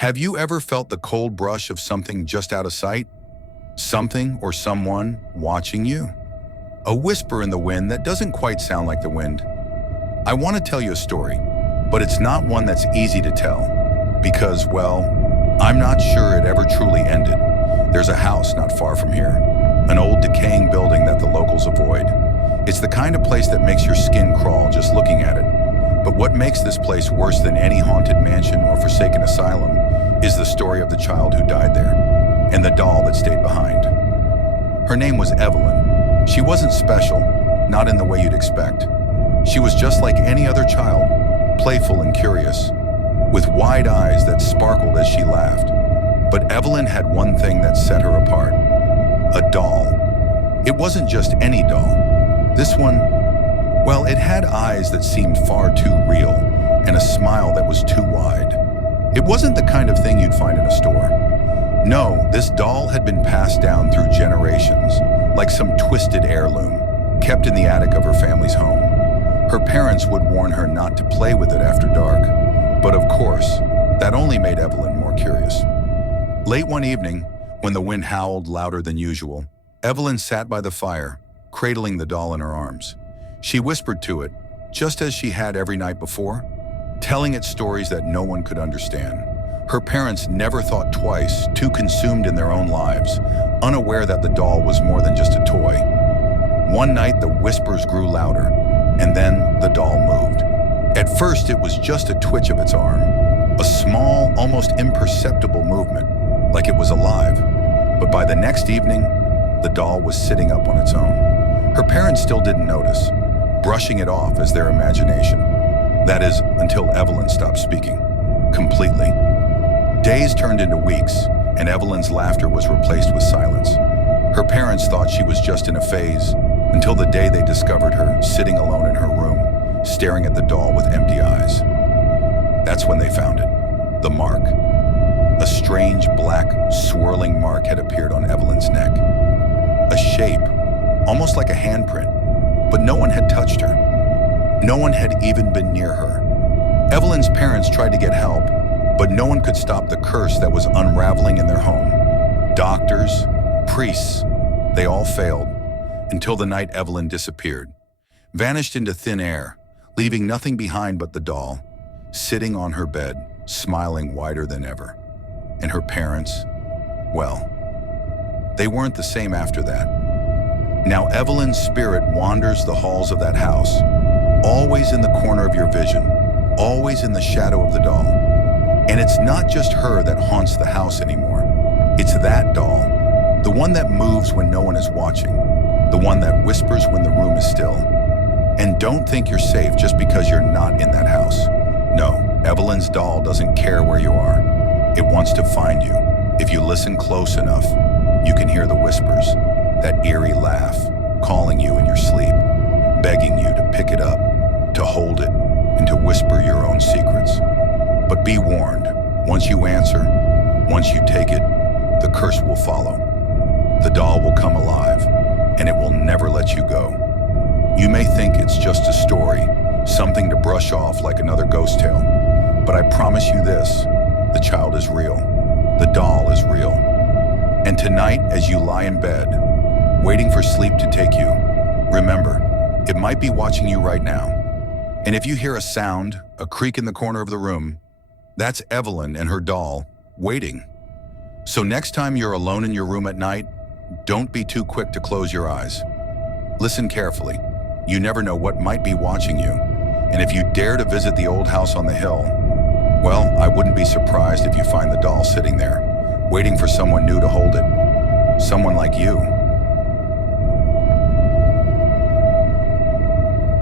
Have you ever felt the cold brush of something just out of sight? Something or someone watching you? A whisper in the wind that doesn't quite sound like the wind. I want to tell you a story, but it's not one that's easy to tell because, well, I'm not sure it ever truly ended. There's a house not far from here, an old decaying building that the locals avoid. It's the kind of place that makes your skin crawl just looking at it. But what makes this place worse than any haunted mansion or forsaken asylum is the story of the child who died there and the doll that stayed behind. Her name was Evelyn. She wasn't special, not in the way you'd expect. She was just like any other child, playful and curious, with wide eyes that sparkled as she laughed. But Evelyn had one thing that set her apart: a doll. It wasn't just any doll. This one, well, it had eyes that seemed far too real and a smile that was too wide. It wasn't the kind of thing you'd find in a store. No, this doll had been passed down through generations, like some twisted heirloom, kept in the attic of her family's home. Her parents would warn her not to play with it after dark, but of course, that only made Evelyn more curious. Late one evening, when the wind howled louder than usual, Evelyn sat by the fire, cradling the doll in her arms. She whispered to it, just as she had every night before, telling it stories that no one could understand. Her parents never thought twice, too consumed in their own lives, unaware that the doll was more than just a toy. One night, the whispers grew louder, and then the doll moved. At first, it was just a twitch of its arm, a small, almost imperceptible movement, like it was alive. But by the next evening, the doll was sitting up on its own. Her parents still didn't notice, brushing it off as their imagination. That is, until Evelyn stopped speaking, completely. Days turned into weeks, and Evelyn's laughter was replaced with silence. Her parents thought she was just in a phase, until the day they discovered her sitting alone in her room, staring at the doll with empty eyes. That's when they found it, the mark. A strange, black, swirling mark had appeared on Evelyn's neck. A shape, almost like a handprint, but no one had touched her. No one had even been near her. Evelyn's parents tried to get help, but no one could stop the curse that was unraveling in their home. Doctors, priests, they all failed, until the night Evelyn disappeared, vanished into thin air, leaving nothing behind but the doll, sitting on her bed, smiling wider than ever. And her parents, well, they weren't the same after that. Now Evelyn's spirit wanders the halls of that house, always in the corner of your vision, always in the shadow of the doll. And it's not just her that haunts the house anymore. It's that doll, the one that moves when no one is watching, the one that whispers when the room is still. And don't think you're safe just because you're not in that house. No, Evelyn's doll doesn't care where you are. It wants to find you. If you listen close enough, you can hear the whispers, that eerie laugh, calling you in your sleep, begging you to pick it up, to hold it, and to whisper your own secrets. But be warned, once you answer, once you take it, the curse will follow. The doll will come alive, and it will never let you go. You may think it's just a story, something to brush off like another ghost tale, but I promise you this, the child is real. The doll is real. And tonight, as you lie in bed, waiting for sleep to take you, remember, it might be watching you right now. And if you hear a sound, a creak in the corner of the room, that's Evelyn and her doll waiting. So next time you're alone in your room at night, don't be too quick to close your eyes. Listen carefully. You never know what might be watching you. And if you dare to visit the old house on the hill, well, I wouldn't be surprised if you find the doll sitting there, waiting for someone new to hold it. Someone like you.